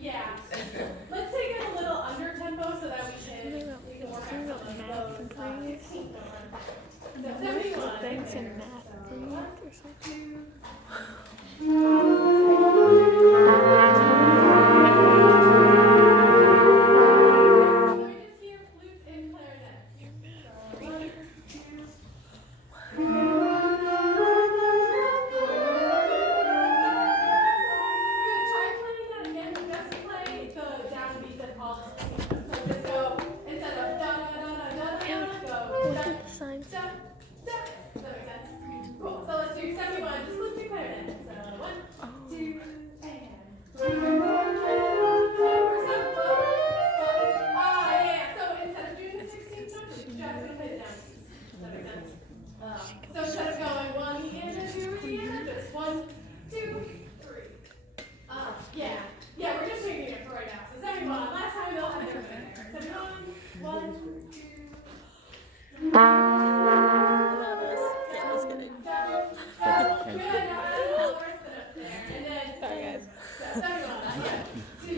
Yeah. Let's take it a little under tempo so that we can work on some of those 16th notes. So 71. Things in math or something. So instead of going 1 together, 2 together, just 1, 2, 3. Yeah. Yeah, we're just changing it for right now. So 71. Last time we'll have everything there. 71, 1, 2. Good. Now add all the rest of it up there. And then, sorry guys. 71. Yeah. 2.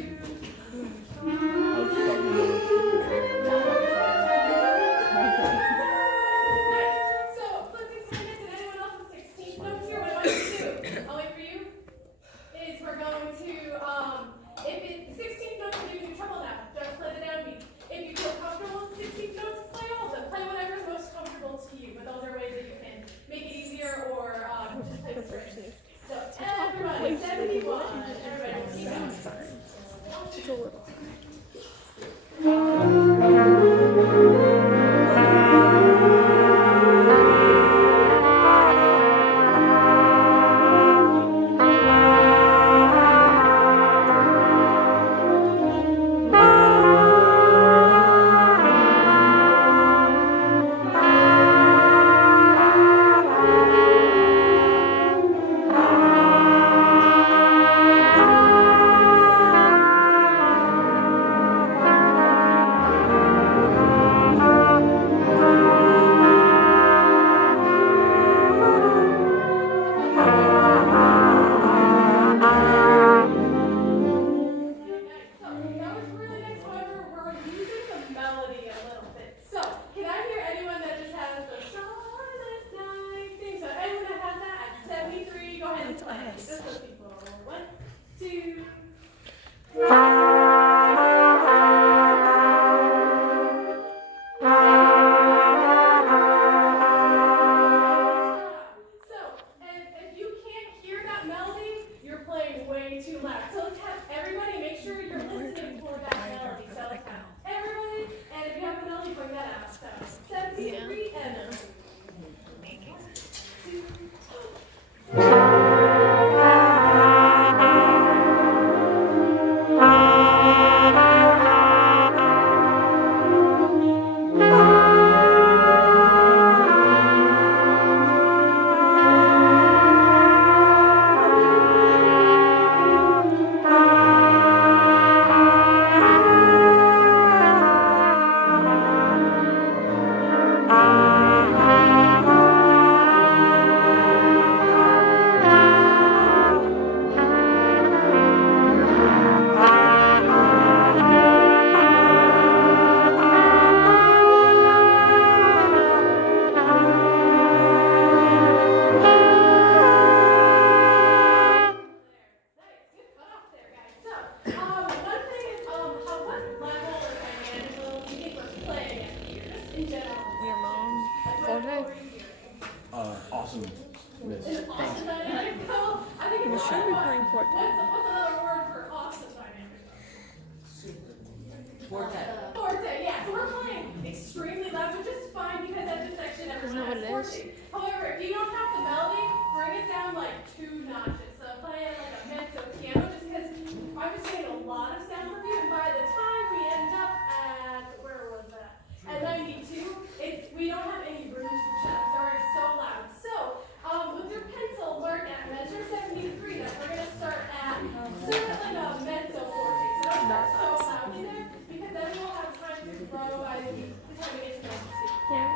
So everybody, 71. Everybody, keep going. Just a little. Awesome. Miss. Thanks. I think We it's should be playing Forte. What's another word for awesome dynamic? Forte. Forte, yeah. So we're playing extremely loud, which is fine because at this section everyone has forte. However, if you don't have the melody, bring it down like 2 notches. So play it like a mezzo piano just because I'm just getting a lot of sound from you. And by the time we end up at, where was that? At 92, we don't have any room to shut up. It's already so loud. So with your pencil, learn at measure 73 that we're going to start at sort of like a mezzo forte. So don't start so loudly there because then we'll have time to grow by the time we get to 92. Yeah.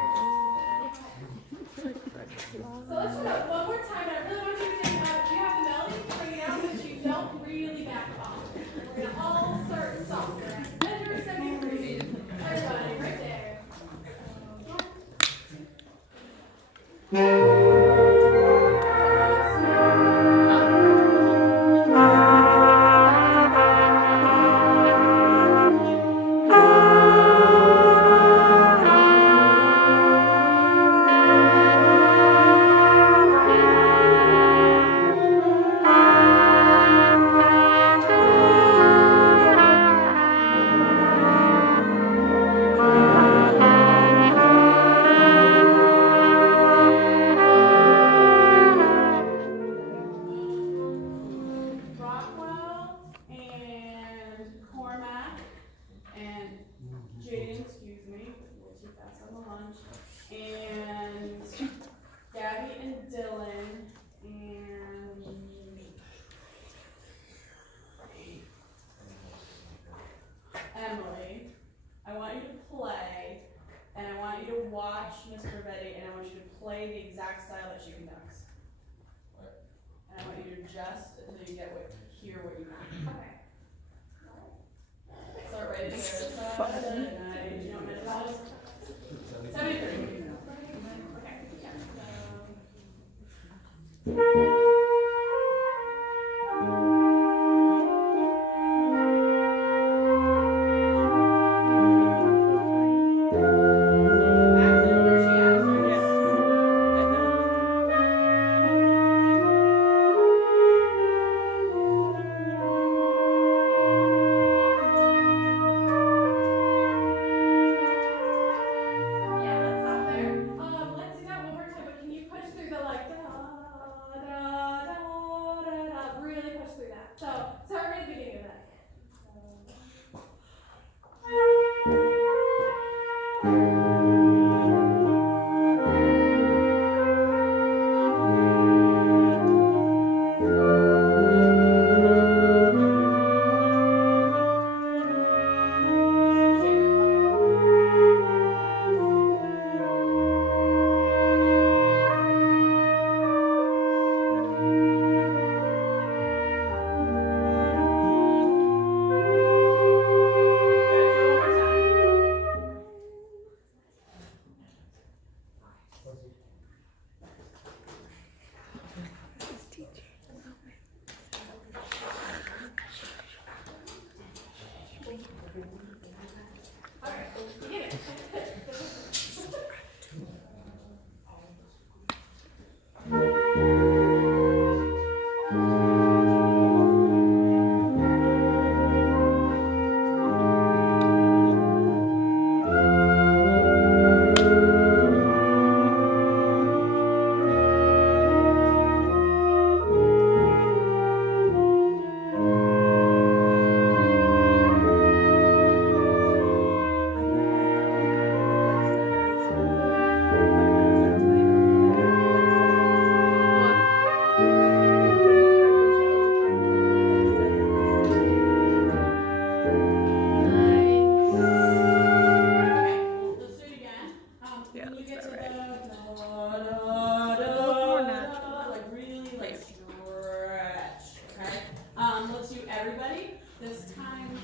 This time,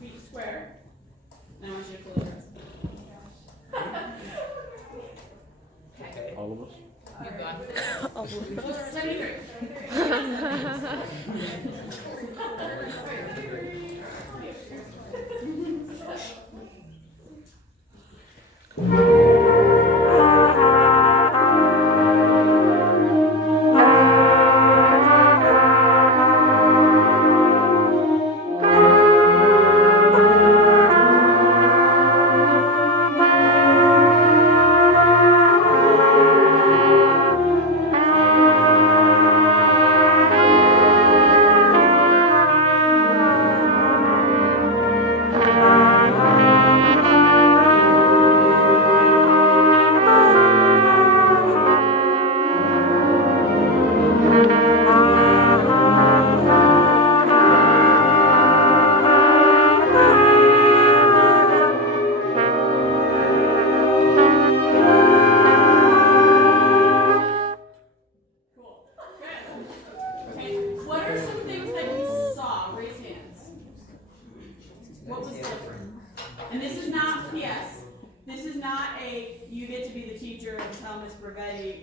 feet square. And I want you to close your eyes. Okay. All of us? You got it. All of us. 73.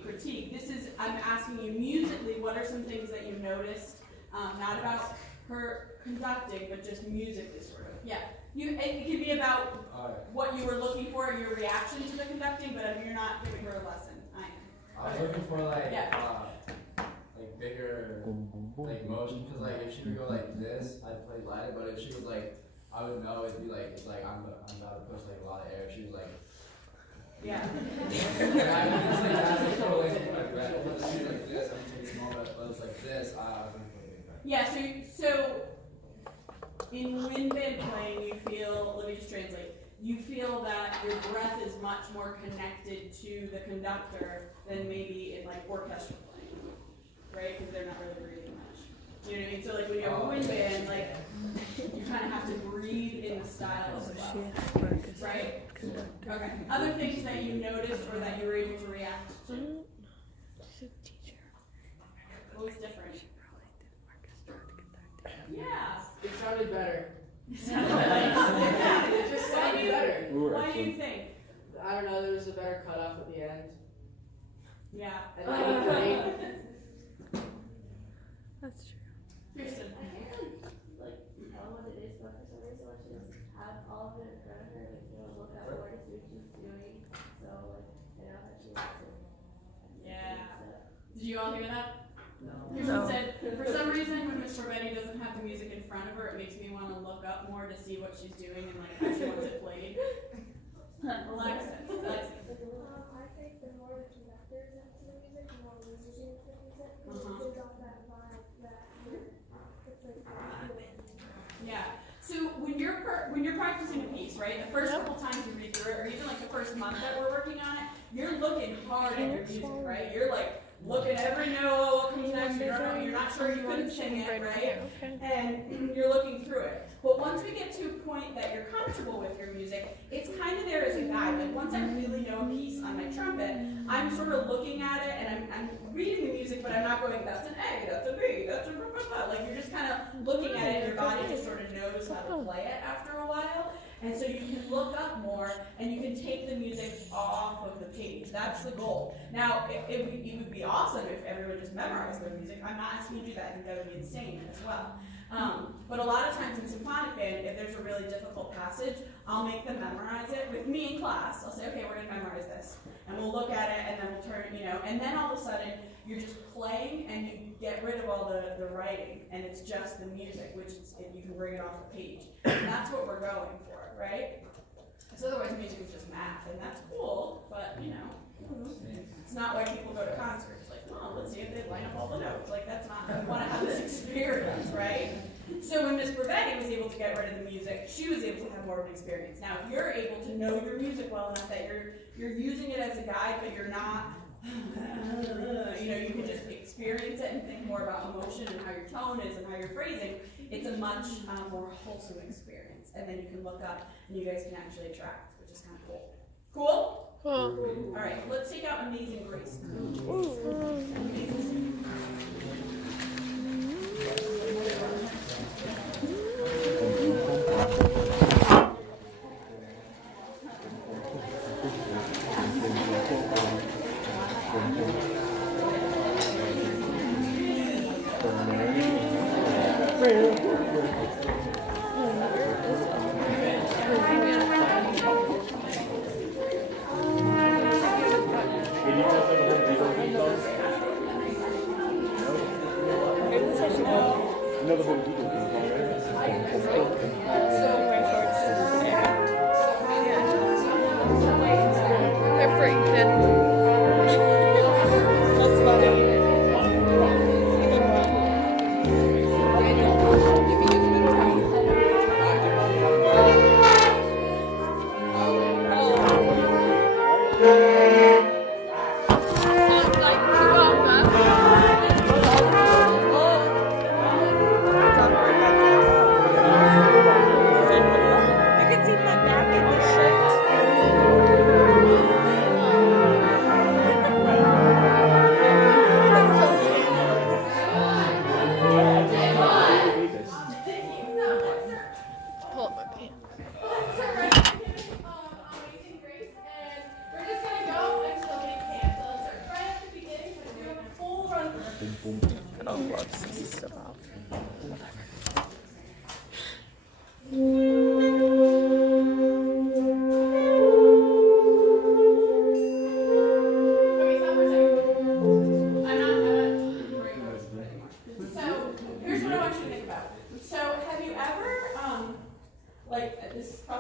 Critique. This is, I'm asking you musically, what are some things that you noticed, not about her conducting, but just musically sort of. Yeah, it could be about what you were looking for, your reaction to the conducting, but you're not giving her a lesson. I was looking for like bigger like motion, because like if she would go like this, I'd play lighter, but if she was like, I would know it'd be like, it's like I'm about to push like a lot of air. If she was like, yeah. I was like that, like correlation with my breath. If she was like this, I'm taking small breath, but it's like this, I was going for a big breath. Yeah, so in wind band playing, you feel, let me just translate, you feel that your breath is much more connected to the conductor than maybe in like orchestra playing, right? Because they're not really breathing much. You know what I mean? So like when you have a wind band, like you kind of have to breathe in the style as well, right? Okay. Other things that you noticed or that you were able to react to? She's a teacher. What was different? She probably did orchestra to get that. Yeah. It sounded better. It sounded better. It just sounded better. Why do you think? I don't know, there was a better cutoff at the end. Yeah. And then That's true. Kirsten. I can't like tell what it is, but for some reason I should just have all of it in front of her, like look at what it is she's doing. So like I know that she wants it. Yeah. Did you all hear that? No. Kirsten said, for some reason when Miss Forbetti doesn't have the music in front of her, it makes me want to look up more to see what she's doing and like how she wants it played. Relax it. Relax it. I think the more the conductor is into the music, the more musicians into the music, because it gives off that vibe that it's like Yeah. So when you're practicing a piece, right? The first couple times you read through it, or even like the first month that we're working on it, you're looking hard at your music, right? You're like looking every note, what comes next. You're not sure, you couldn't sing it, right? And you're looking through it. But once we get to a point that you're comfortable with your music, it's kind of there as a guide. Like once I really know a piece on my trumpet, I'm sort of looking at it and I'm reading the music, but I'm not going, that's an A, that's a B, that's a blah, blah, blah. Like you're just kind of looking at it, and your body just sort of knows how to play it after a while. And so you can look up more and you can take the music off of the page. That's the goal. Now, it would be awesome if everyone just memorized their music. I'm not asking you to do that. I think that would be insane as well. But a lot of times in symphonic band, if there's a really difficult passage, I'll make them memorize it with me in class. I'll say, okay, we're going to memorize this. And we'll look at it and then we'll turn, and then all of a sudden, you're just playing and you get rid of all the writing and it's just the music, which is, you can bring it off the page. And that's what we're going for, right? Because otherwise music is just math and that's cool, but it's not why people go to concerts. Like, oh, let's see if they line up all the notes. Like that's not, you want to have this experience, right? So when Miss Brevetti was able to get rid of the music, she was able to have more of an experience. Now, if you're able to know your music well enough that you're using it as a guide, but you're not, you can just experience it and think more about emotion and how your tone is and how you're phrasing, it's a much more wholesome experience. And then you can look up and you guys can actually attract, which is kind of cool. Cool? All right, let's take out Amazing Grace. Amazing.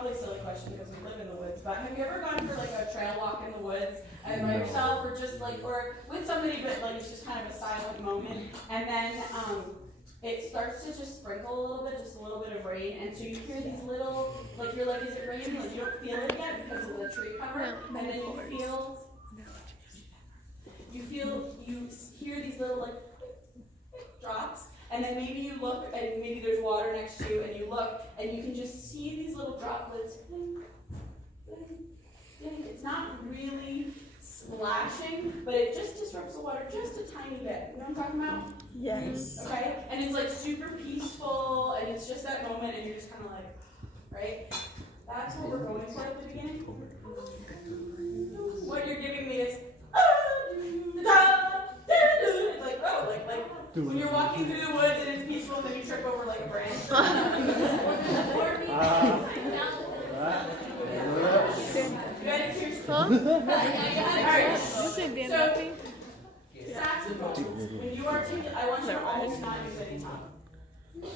probably a silly question because we live in the woods, but have you ever gone for like a trail walk in the woods and by yourself or just like, or with somebody, but like it's just kind of a silent moment, and then it starts to just sprinkle a little bit, just a little bit of rain, and so you hear these little, like you're like, is it raining? Like you don't feel it yet because of the tree cover, and then you hear these little like drops, and then maybe you look and maybe there's water next to you, and you look and you can just see these little droplets. It's not really splashing, but it just disrupts the water just a tiny bit. You know what I'm talking about? Yes. Okay? And it's like super peaceful, and it's just that moment, and you're just kind of like, right? That's what we're going for at the beginning. What you're giving me is, it's like, oh, like when you're walking through the woods and it's peaceful, and then you trip over like a branch. Huh? Alright, You say Dan so, Duffy? saxophone. When you articulate, I want you to almost not use any tongue.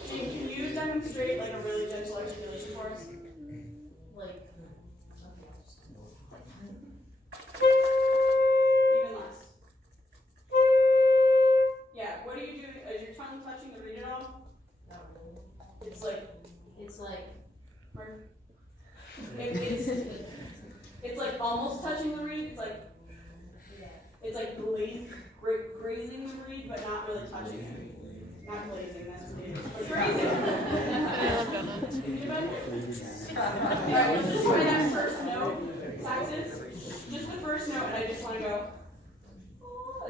Jane, can you demonstrate like a really gentle articulation for us? Like, Even less. Yeah, what do you do? Is your tongue touching the reed at all? It's like, it's like almost touching the reed. It's like grazing the reed, but not really touching it. Not glazing, that's weird. But grazing. I love donuts. Alright, let's just try that first note. Saxes. Just the first note, and I just want to go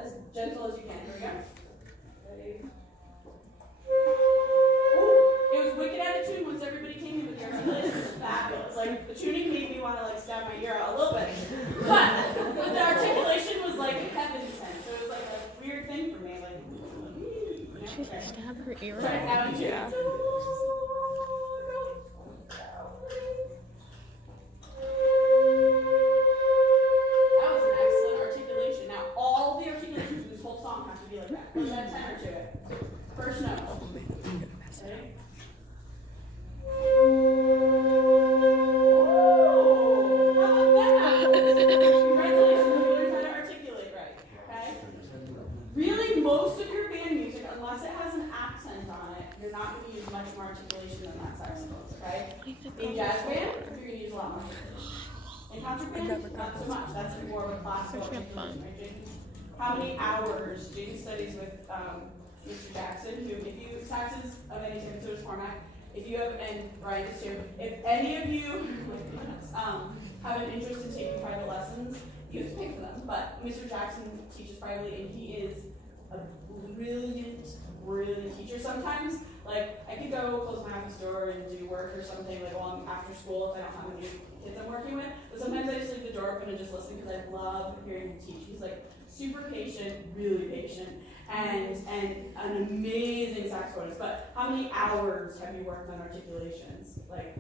as gentle as you can. Here we go. Ready? Ooh, it was wicked out of tune once everybody came in with the articulation. It was fabulous. Like, the tuning made me want to like stab my ear out a little bit. But the articulation was like heaven sent. So it was like a weird thing for me. Like, She stabbed her ear try it now out. in tune. Yeah. That was an excellent articulation. Now, all the articulations in this whole song have to be like that. Put that tenor to it. First note. Ready? Whoa! How about that? Congratulations, you learned how to articulate right. Okay? Really, most of your band music, unless it has an accent on it, you're not going to use much more articulation than that saxophone, okay? In jazz band, you're going to use a lot more. In concert band, not so much. That's more of a classical Such a articulation, fun. right, Jaden? How many hours? Jaden studies with Mr. Jackson, who, if you, saxes of any type, so does format, if you have, and Brian does too, if any of you have an interest in taking private lessons, you have to pay for them. But Mr. Jackson teaches privately, and he is a brilliant teacher. Sometimes, like, I could go close my office door and do work or something, like, while I'm after school if I don't have any kids I'm working with. But sometimes I just leave the door open and just listen because I love hearing him teach. He's like super patient, really patient, and an amazing saxophonist. But how many hours have you worked on articulations? Like,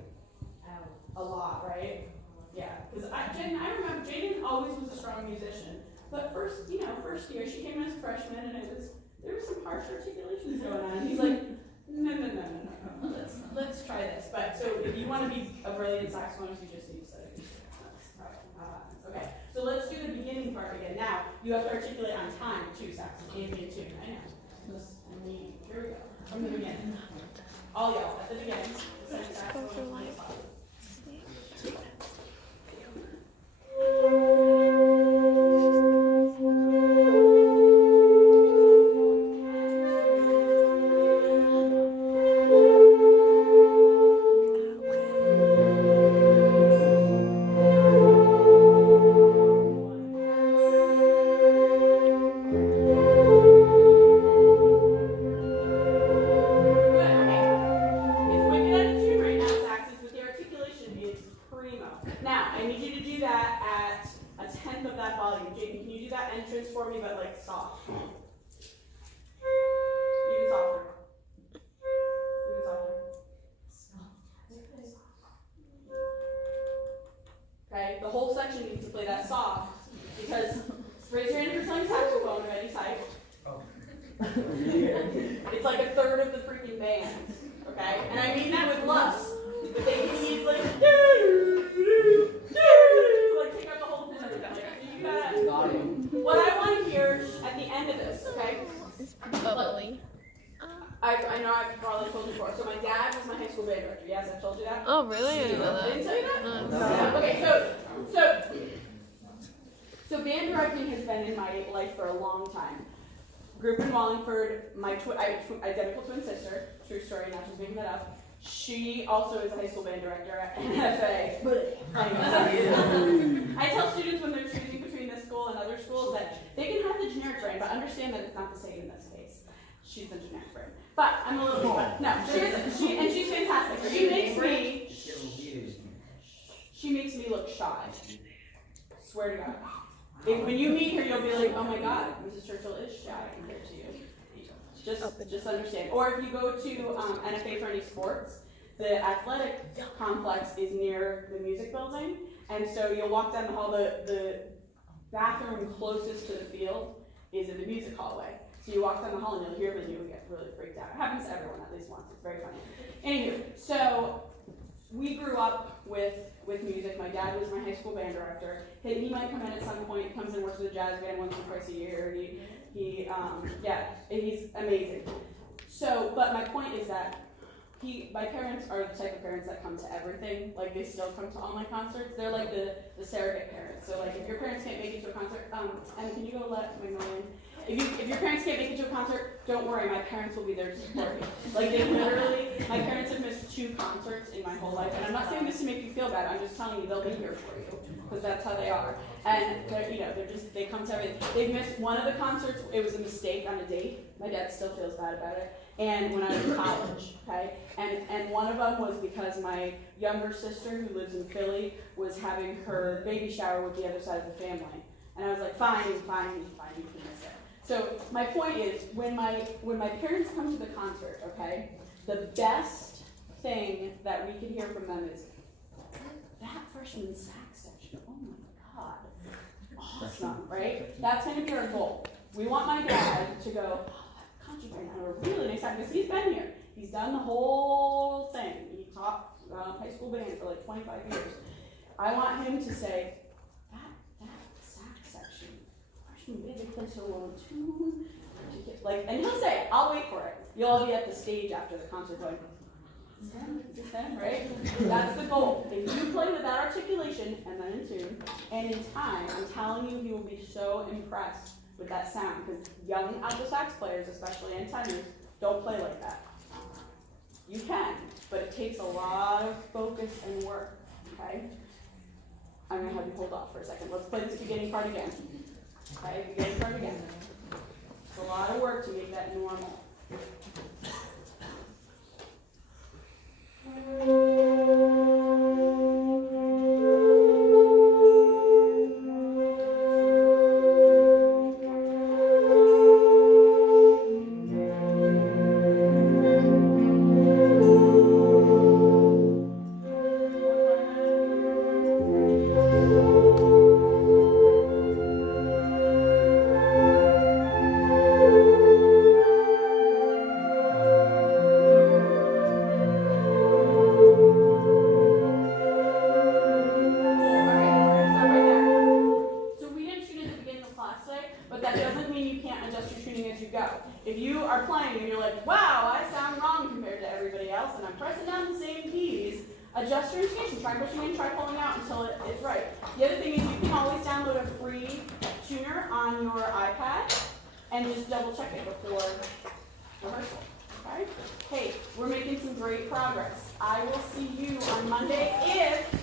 a lot, right? Yeah, because I remember Jaden always was a strong musician. But first year, she came in as a freshman, and there was some harsh articulations going on. And he's like, no, let's try this. But so if you want to be a brilliant saxophonist, you just need to study. That's probably how that happens. Okay, so let's do the beginning part again. Now, you have to articulate on time, too, sax. It can't be in tune. I know. Here we go. From the beginning. All y'all, at the beginning. Go for life. It's like a third of the freaking band, okay? And I mean that with lust. They can use like director. Yes, I've told you that. Oh, really? I didn't know I didn't tell you that? that. No. Okay, so band directing has been in my life for a long time. Grew up in Wallingford. Identical twin sister. True story. Not just making that up. She also is a high school band director at NFA. I tell students when they're choosing between this school and other schools that they can have the generic brand, but understand that it's not the same in this case. She's the generic brand. But I'm a little bit, no, she's fantastic. She makes me look shy. Swear to God. When you meet her, you'll be like, oh my God, Mrs. Churchill is shy compared to you. Just understand. Or if you go to NFA for any sports, the athletic complex is near the music building, and so you'll walk down the hall. The bathroom closest to the field is in the music hallway. So you walk down the hall and you'll hear them and you'll get really freaked out. It happens to everyone at least once. It's very funny. Anywho, so we grew up with music. My dad was my high school band director. He might come in at some point. He comes and works with the jazz band once or twice a year. He's amazing. So, but my point is that my parents are the type of parents that come to everything. Like, they still come to all my concerts. They're like the surrogate parents. So, like, if your parents can't make it to a concert, and can you go let my mom in? If your parents can't make it to a concert, don't worry, my parents will be there to support you. Like, my parents have missed 2 concerts in my whole life, and I'm not saying this to make you feel bad, I'm just telling you they'll be here for you, because that's how they are. And they come to everything. They've missed one of the concerts, it was a mistake on a date. My dad still feels bad about it. And when I was in college, okay? And one of them was because my younger sister, who lives in Philly, was having her baby shower with the other side of the family. And I was like, fine, you can miss it. So my point is, when my parents come to the concert, okay, the best thing that we can hear from them is, that freshman sax section, oh my God, awesome, right? That's going to be our goal. We want my dad to go, oh, that concert right now, a really nice time, because he's been here. He's done the whole thing. He taught high school band for like 25 years. I want him to say, that sax section, freshman band, they play so well too. Like, and he'll say, I'll wait for it. You'll all be at the stage after the concert going, is that right? That's the goal. If you play with that articulation and then in tune, and in time, I'm telling you, he will be so impressed with that sound, because young alto sax players, especially and tenors, don't play like that. You can, but it takes a lot of focus and work, okay? I'm gonna have you hold off for a second. Let's play this beginning part again. Okay, beginning part again. It's a lot of work to make that normal. If you are playing and you're like, wow, I sound wrong compared to everybody else, and I'm pressing down the same keys, adjust your intonation. Try pushing in, try pulling out until it's right. The other thing is you can always download a free tuner on your iPad and just double check it before rehearsal. Okay? Hey, we're making some great progress. I will see you on Monday if